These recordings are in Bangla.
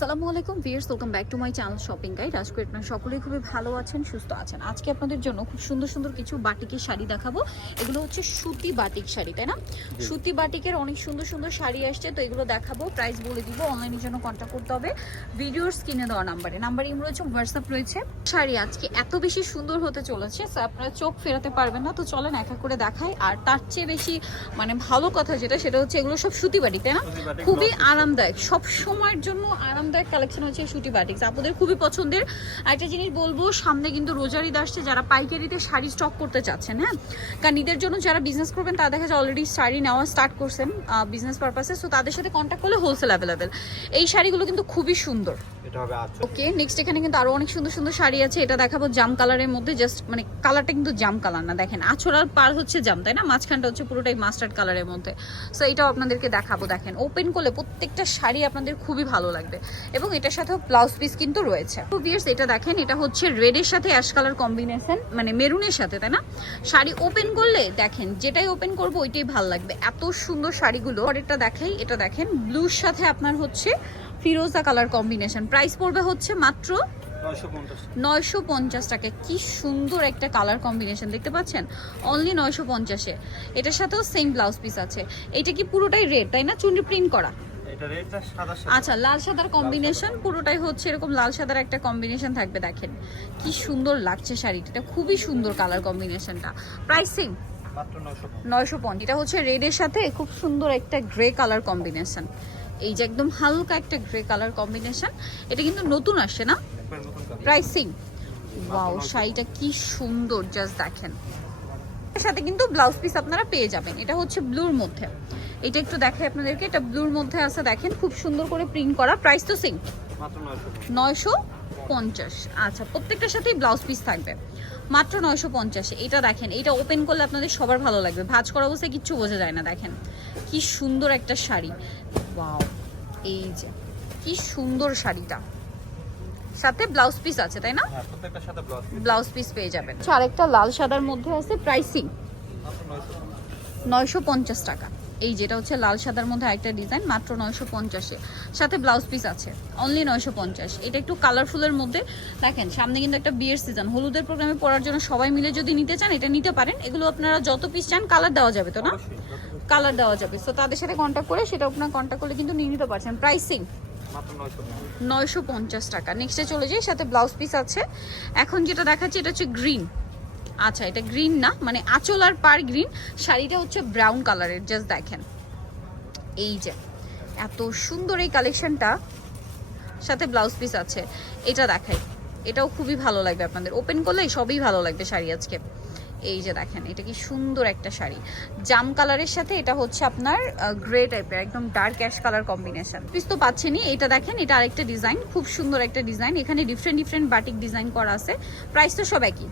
সালামু আলাইকুম viewers welcome back to my channel shopping guide. আজকে আপনারা সকলেই খুবই ভালো আছেন সুস্থ আছেন। আজকে আপনাদের জন্য খুব সুন্দর সুন্দর কিছু বাটিকের শাড়ি দেখাবো। এগুলো হচ্ছে সুতি বাটিক শাড়ি তাই না? সুতি বাটিকের অনেক সুন্দর সুন্দর শাড়ি আসছে তো এগুলো দেখাবো প্রাইস বলে দিব অনলাইনের জন্য কন্ট্যাক্ট করতে হবে। ভিডিওর স্ক্রিনে দেওয়া নাম্বারে নাম্বার ইম রয়েছে হোয়াটসঅ্যাপ রয়েছে। শাড়ি আজকে এত বেশি সুন্দর হতে চলেছে আপনারা চোখ ফেরাতে পারবেন না। তো চলেন এক এক করে দেখাই। আর তার চেয়ে বেশি মানে ভালো কথা যেটা সেটা হচ্ছে এগুলো সব সুতি বাটি তাই না? খুবই আরামদায়ক। সব সময়ের জন্য আরামদায়ক কালেকশন হচ্ছে সুতি বাটিক্স আপনাদের খুবই পছন্দের। একটা জিনিস বলব সামনে কিন্তু রোজার ঈদ আসছে যারা পাইকারিতে শাড়ি স্টক করতে চাচ্ছেন হ্যাঁ? কারণ ঈদের জন্য যারা বিজনেস করবেন তারা দেখা যায় অলরেডি শাড়ি নেওয়া স্টার্ট করছেন বিজনেস পারপাসে সো তাদের সাথে কন্ট্যাক্ট করলে হোলসেল অ্যাভেলেবেল এই শাড়িগুলো কিন্তু খুবই সুন্দর। ওকে নেক্সট এখানে কিন্তু আরও অনেক সুন্দর সুন্দর শাড়ি আছে। এটা দেখাবো জাম কালারের মধ্যে। জাস্ট মানে কালারটা কিন্তু জাম কালার না দেখেন। আছড়ার পার হচ্ছে জাম তাই না? মাঝখানটা হচ্ছে পুরোটাই মাস্টার্ড কালারের মধ্যে। সো এটাও আপনাদেরকে দেখাবো দেখেন। ওপেন করলে প্রত্যেকটা শাড়ি আপনাদের খুবই ভালো লাগবে। এবং এটার সাথেও ব্লাউজ পিস কিন্তু রয়েছে। টু বিয়ার্স এটা দেখেন এটা হচ্ছে রেডের সাথে অ্যাশ কালার কম্বিনেশন মানে মেরুনের সাথে তাই না? শাড়ি ওপেন করলে দেখেন যেটাই ওপেন করব ওইটাই ভালো লাগবে। এত সুন্দর শাড়িগুলো পরেরটা দেখাই এটা দেখেন ব্লুর সাথে আপনার হচ্ছে ফিরোজা কালার কম্বিনেশন প্রাইস পড়বে হচ্ছে মাত্র নয়শো পঞ্চাশ টাকা। কি সুন্দর একটা কালার কম্বিনেশন দেখতে পাচ্ছেন? অনলি নয়শো পঞ্চাশে। এটার সাথেও সেম ব্লাউজ পিস আছে। এটা কি পুরোটাই রেড তাই না? চুনরি প্রিন্ট করা। আচ্ছা লাল সাদার কম্বিনেশন পুরোটাই হচ্ছে এরকম লাল সাদার একটা কম্বিনেশন থাকবে দেখেন। কি সুন্দর লাগছে শাড়িটা এটা খুবই সুন্দর কালার কম্বিনেশনটা প্রাইসিং নয়শো নয়শো এটা হচ্ছে রেডের সাথে খুব সুন্দর একটা গ্রে কালার কম্বিনেশন এই যে একদম হালকা একটা গ্রে কালার কম্বিনেশন এটা কিন্তু নতুন আসছে না? প্রাইসিং ওয়াও শাড়িটা কি সুন্দর জাস্ট দেখেন। এর সাথে কিন্তু ব্লাউজ পিস আপনারা পেয়ে যাবেন। এটা হচ্ছে ব্লুর মধ্যে। এটা একটু দেখাই আপনাদেরকে। এটা ব্লুর মধ্যে আছে দেখেন খুব সুন্দর করে প্রিন্ট করা। প্রাইস তো সেম নয়শো পঞ্চাশ। আচ্ছা প্রত্যেকটার সাথেই ব্লাউজ পিস থাকবে। মাত্র নয়শো পঞ্চাশে। এটা দেখেন এটা ওপেন করলে আপনাদের সবার ভালো লাগবে। ভাজ করা অবস্থায় কিচ্ছু বোঝা যায় না দেখেন। কি সুন্দর একটা শাড়ি। ওয়াও এই যে কি সুন্দর শাড়িটা। সাথে ব্লাউজ পিস আছে তাই না? হ্যাঁ ব্লাউজ ব্লাউজ পিস পেয়ে যাবেন। আরেকটা লাল সাদার মধ্যে আছে প্রাইসিং নয়শো পঞ্চাশ টাকা। এই যেটা হচ্ছে লাল সাদার মধ্যে একটা ডিজাইন মাত্র নয়শো পঞ্চাশে। সাথে ব্লাউজ পিস আছে অনলি নয়শো পঞ্চাশ। এটা একটু কালারফুলের মধ্যে। দেখেন সামনে কিন্তু একটা বিয়ের সিজন হলুদের প্রোগ্রামে পড়ার জন্য সবাই মিলে যদি নিতে চান এটা নিতে পারেন। এগুলো আপনারা যত পিস চান কালার দেওয়া যাবে তো না? কালার দেওয়া যাবে। সো তাদের সাথে কন্ট্যাক্ট করে সেটা আপনার কন্ট্যাক্ট করলে কিন্তু নিয়ে নিতে পারছেন। প্রাইসিং নয়শো পঞ্চাশ। টাকা। নেক্সটে চলে যাই সাথে ব্লাউজ পিস আছে। এখন যেটা দেখাচ্ছি এটা হচ্ছে গ্রিন আচ্ছা এটা গ্রিন না মানে আঁচল আর পার গ্রিন। শাড়িটা হচ্ছে ব্রাউন কালারের জাস্ট দেখেন। এই যে, এত সুন্দর এই কালেকশনটা। সাথে ব্লাউজ পিস আছে। এটা দেখাই। এটাও খুবই ভালো লাগবে আপনাদের। ওপেন করলে সবই ভালো লাগবে শাড়ি আজকে। এই যে দেখেন, এটা কি সুন্দর একটা শাড়ি। জাম কালারের সাথে এটা হচ্ছে আপনার গ্রে টাইপের একদম dark ash colour combination piece তো পাচ্ছেনই। এটা দেখেন, এটা আরেকটা ডিজাইন খুব সুন্দর একটা ডিজাইন এখানে ডিফারেন্ট ডিফারেন্ট বাটিক ডিজাইন করা আছে। প্রাইস তো সব একই।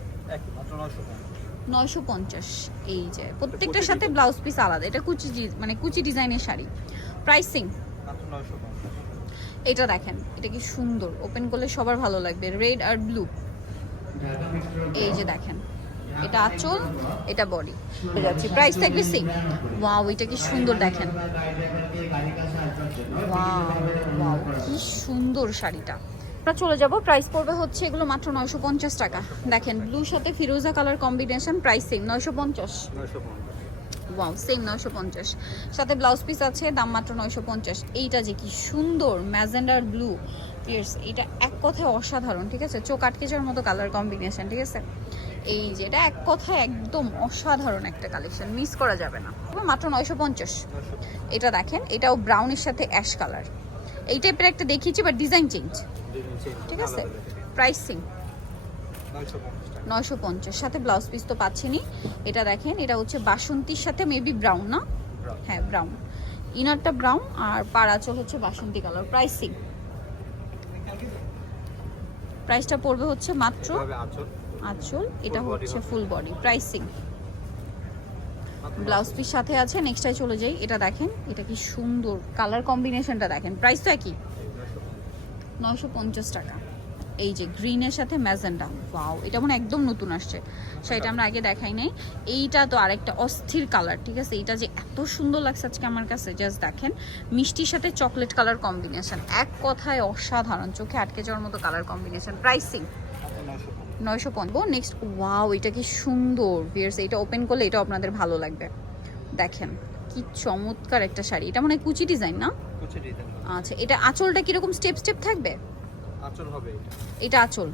নয়শো পঞ্চাশ। এই যে প্রত্যেকটার সাথে ব্লাউজ পিস আলাদা। এটা কুচি মানে কুচি ডিজাইনের শাড়ি। প্রাইসিং এটা দেখেন এটা কি সুন্দর। ওপেন করলে সবার ভালো লাগবে। রেড আর ব্লু এই যে দেখেন এটা আঁচল এটা বডি যাচ্ছে প্রাইস থাকবে সেম ওয়াও এটা কি সুন্দর দেখেন। ওয়াও ওয়াও কি সুন্দর শাড়িটা। আমরা চলে যাব। প্রাইস পড়বে হচ্ছে এগুলো মাত্র নয়শো পঞ্চাশ টাকা। দেখেন ব্লুর সাথে ফিরোজা কালার কম্বিনেশন প্রাইস সেম নয়শো পঞ্চাশ। ওয়াও সেম নয়শো পঞ্চাশ। সাথে ব্লাউজ পিস আছে দাম মাত্র নয়শো পঞ্চাশ। এইটা যে কি সুন্দর ম্যাজেন্ডার ব্লু পিয়ার্স এটা এক কথায় অসাধারণ ঠিক আছে? চোখ আটকে যাওয়ার মতো কালার কম্বিনেশন ঠিক আছে? এই যে এটা এক কথায় একদম অসাধারণ একটা কালেকশন মিস করা যাবে না। মাত্র নয়শো পঞ্চাশ। এটা দেখেন এটাও ব্রাউনের সাথে অ্যাশ কালার এই টাইপের একটা দেখিয়েছি বাট ডিজাইন চেঞ্জ ঠিক আছে? প্রাইসিং নয়শো পঞ্চাশ। সাথে ব্লাউজ পিস তো পাচ্ছেনই। এটা দেখেন এটা হচ্ছে বাসন্তীর সাথে মেবি ব্রাউন না? হ্যাঁ ব্রাউন ইনারটা ব্রাউন আর পাড়াচল হচ্ছে বাসন্তী কালার প্রাইসিং প্রাইসটা পড়বে হচ্ছে মাত্র আঁচল। আঁচল। এটা হচ্ছে full body pricing blouse piece সাথে আছে নেক্সটটাই চলে যাই। এটা দেখেন এটা কি সুন্দর। কালার কম্বিনেশনটা দেখেন। প্রাইস তো একই নয়শো টাকা। এই যে গ্রিনের সাথে ম্যাজেন্ডা ওয়াও এটা মনে একদম নতুন আসছে। সেটা আমরা আগে দেখাই নাই। এইটা তো আরেকটা অস্থির কালার ঠিক আছে? এইটা যে এত সুন্দর লাগছে আজকে আমার কাছে জাস্ট দেখেন। মিষ্টির সাথে চকলেট কালার কম্বিনেশন এক কথায় অসাধারণ, চোখে আটকে যাওয়ার মতো কালার কম্বিনেশন প্রাইসিং নয়শো পঞ্চাশ। নেক্সট ওয়াও এটা কি সুন্দর বিয়ার্স এটা ওপেন করলে এটা আপনাদের ভালো লাগবে। দেখেন, কি চমৎকার একটা শাড়ি। এটা মনে কুচি ডিজাইন না? কুচি ডিজাইন আচ্ছা এটা আঁচলটা কীরকম স্টেপ স্টেপ থাকবে? আঁচল হবে এটা। এটা আঁচল।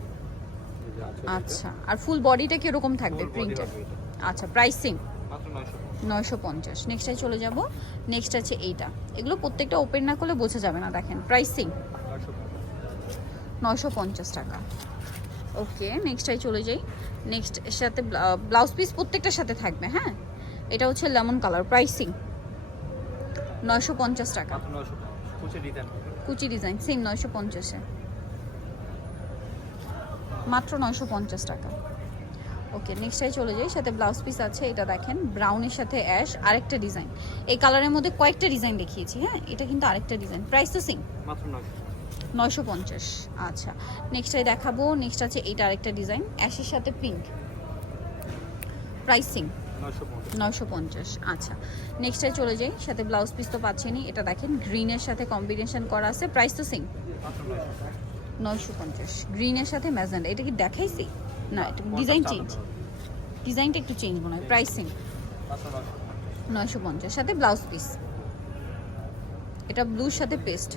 আচ্ছা আর ফুল বডিটা কীরকম থাকবে Full প্রিন্টের আচ্ছা প্রাইসিং নয়শো। পঞ্চাশ নয়শো পঞ্চাশ। নেক্সটে চলে যাব। নেক্সট আছে এইটা। এগুলো প্রত্যেকটা ওপেন না করলে বোঝা যাবে না দেখেন। প্রাইসিং নয়শো পঞ্চাশ টাকা। ওকে নেক্সটটাই চলে যাই। নেক্সট সাথে ব্লাউজ পিস প্রত্যেকটার সাথে থাকবে হ্যাঁ? এটা হচ্ছে লেমন কালার প্রাইসিং নয়শো পঞ্চাশ টাকা। কুচি ডিজাইন? হবে কুচি ডিজাইন সেম নয়শো পঞ্চাশে। মাত্র নয়শো পঞ্চাশ টাকা। ওকে নেক্সটাই চলে যাই সাথে ব্লাউজ পিস আছে এটা দেখেন ব্রাউনের সাথে অ্যাশ আরেকটা ডিজাইন এই কালারের মধ্যে কয়েকটা ডিজাইন দেখিয়েছি হ্যাঁ? এটা কিন্তু আরেকটা ডিজাইন প্রাইস তো সেম মাত্র নয়শো। পঞ্চাশ আচ্ছা। নেক্সটাই দেখাবো নেক্সট আছে এইটা আরেকটা ডিজাইন অ্যাশের সাথে পিঙ্ক প্রাইসিং নয়শো পঞ্চাশ। আচ্ছা। নেক্সটাই চলে যাই সাথে ব্লাউজ পিস তো পাচ্ছেনই। এটা দেখেন গ্রিনের সাথে কম্বিনেশন করা আছে। প্রাইস তো সেম নয়শো পঞ্চাশ গ্রিনের সাথে ম্যাজেন্ডা এটা কি দেখাইছি? না এটা ডিজাইন চেঞ্জ ডিজাইনটা একটু চেঞ্জ মনে হয়। প্রাইসিং পঞ্চাশ নয়শো পঞ্চাশ সাথে ব্লাউজ পিস এটা ব্লুর সাথে পেস্ট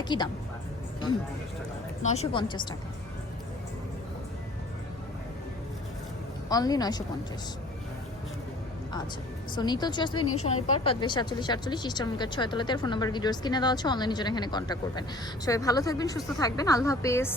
একই দাম। নয়শো পঞ্চাশ টাকা। অনলি নয়শো পঞ্চাশ। আচ্ছা। সো নিতো চৌধুরী নিউ সোনার পর পাঁচ বেশ সাতচল্লিশ আটচল্লিশ ইস্টার ছয় তলাতে ফোন নাম্বার ভিডিওস কিনে দেওয়া আছে অনলাইনে জন্য এখানে কন্ট্যাক্ট করবেন। সবাই ভালো থাকবেন, সুস্থ থাকবেন, আল্লাহ হাফেজ।